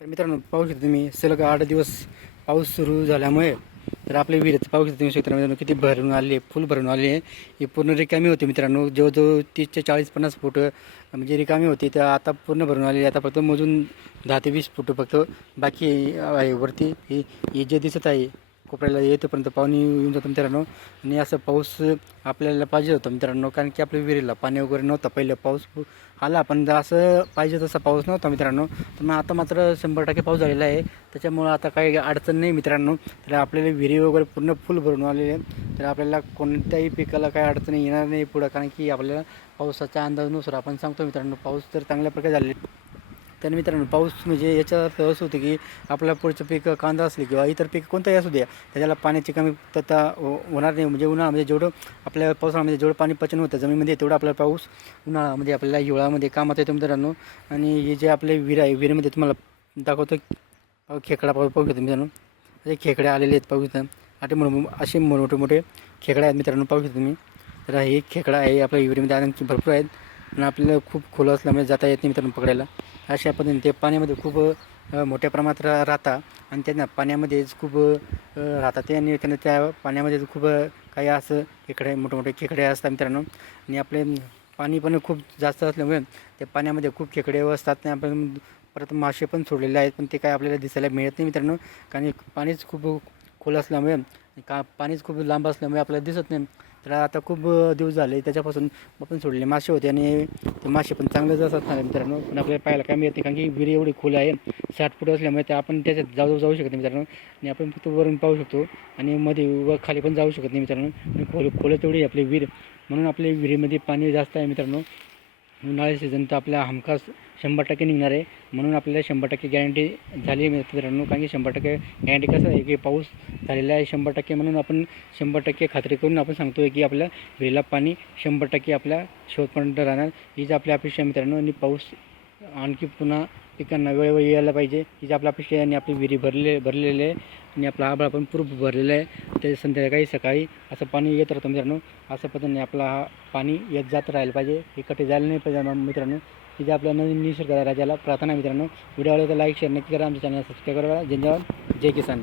तर मित्रांनो पाहू शकता तुम्ही सलग 8 दिवस पाऊस सुरू झाल्यामुळे तर आपल्या विहिरीत पाहू शकता तुम्ही शेतकरी मित्रांनो किती भरून आली आहे, फुल भरून आली आहे. ही पूर्ण रिकामी होती मित्रांनो, जवळजवळ 30 ते 40-50 फूट म्हणजे रिकामी होती. तर आता पूर्ण भरून आली आहे. आता फक्त मोजून 10 ते 20 फूट फक्त बाकी आहे वरती. ही जे दिसत आहे कोपऱ्याला येतोपर्यंत पाणी येऊन जातं मित्रांनो. आणि असं पाऊस आपल्याला पाहिजे होता मित्रांनो, कारण की आपल्या विहिरीला पाणी वगैरे नव्हतं. पहिलं पाऊस आला पण असं पाहिजे तसा पाऊस नव्हता मित्रांनो. तर मग आता मात्र 100% पाऊस झालेला आहे, त्याच्यामुळं आता काही अडचण नाही मित्रांनो. तर आपल्याला विहिरी वगैरे पूर्ण फुल भरून आलेले आहे. तर आपल्याला कोणत्याही पिकाला काही अडचणी येणार नाही पुढं, कारण की आपल्याला पावसाच्या अंदाजानुसार आपण सांगतो मित्रांनो पाऊस तर चांगल्या प्रकारे झाले. तर मित्रांनो पाऊस म्हणजे याचा अर्थ असं होतं की आपला पुढचं पीक कांदा असले किंवा इतर पीक कोणताही असू द्या, त्याच्याला पाण्याची कमतरता होणार नाही. म्हणजे उन्हाळ्यामध्ये जेवढं आपल्या पावसाळ्यामध्ये जेवढं पाणी पचन होतं जमिनीमध्ये, तेवढं आपल्याला पाऊस उन्हाळ्यामध्ये आपल्याला हिवाळ्यामध्ये कामात येतो मित्रांनो. आणि हे जे आपले विहीर आहे, विहिरीमध्ये तुम्हाला दाखवतो खेकडा पाहू शकतो मित्रांनो. असे खेकडे आलेले आहेत पाहू शकता. असे मोठे मोठे खेकडे आहेत मित्रांनो पाहू शकता तुम्ही. तर हे खेकडा आहे आपल्या विहिरीमध्ये आणखी भरपूर आहेत, पण आपल्याला खूप खोल असल्यामुळे जाता येत नाही मित्रांनो पकडायला. अशा पद्धतीने ते पाण्यामध्ये खूप मोठ्या प्रमाणात राहतात आणि त्यांना पाण्यामध्येच खूप राहतात ते. आणि त्यांना त्या पाण्यामध्ये खूप काही असं खेकडे मोठे खेकडे असतात मित्रांनो. आणि आपले पाणी पण खूप जास्त असल्यामुळे त्या पाण्यामध्ये खूप खेकडे असतात. आणि आपण परत मासे पण सोडलेले आहेत, पण ते काय आपल्याला दिसायला मिळत नाही मित्रांनो, कारण पाणीच खूप खोल असल्यामुळे पाणीच खूप लांब असल्यामुळे आपल्याला दिसत नाही. तर आता खूप दिवस झाले त्याच्यापासून आपण सोडलेले मासे होते, आणि ते मासे पण चांगलेच असतात ना मित्रांनो. पण आपल्याला पाहायला काय मिळत नाही, कारण की विहीर एवढी खोल आहे 60 फूट असल्यामुळे ते आपण त्याच्यात जाऊ शकत नाही मित्रांनो. आणि आपण फक्त वरून पाहू शकतो आणि मध्ये व खाली पण जाऊ शकत नाही मित्रांनो. आणि खोल तेवढी आपली विहीर, म्हणून आपल्या विहिरीमध्ये पाणी जास्त आहे मित्रांनो. उन्हाळी सीझन तर आपला हमखास 100% निघणार आहे, म्हणून आपल्याला 100% गॅरंटी झाली मित्रांनो. कारण की 100% गॅरंटी कसं आहे की पाऊस झालेला आहे 100%, म्हणून आपण 100% खात्री करून आपण सांगतो आहे की आपल्या विहिरीला पाणी 100% आपल्या शेवटपर्यंत राहणार. हीच आपली अपेक्षा मित्रांनो. आणि पाऊस आणखी पुन्हा पिकांना वेळोवेळी यायला पाहिजे, हीच आपल्या अपेक्षा आहे. आणि आपली विहिरी भरलेले आहे आणि आपला आभाळ पण पूर्ण भरलेलं आहे. ते संध्याकाळी सकाळी असं पाणी येत राहतं मित्रांनो. अशा पद्धतीने आपला हा पाणी येत जात राहायला पाहिजे, हे कधी जायला नाही पाहिजे मित्रांनो. ही जे आपल्या नवीन निसर्ग राजाला प्रार्थना मित्रांनो. व्हिडिओ आवडला तर लाईक शेअर नक्की करा, आमच्या चॅनल सबस्क्राईब करा. जय जवान जय किसान.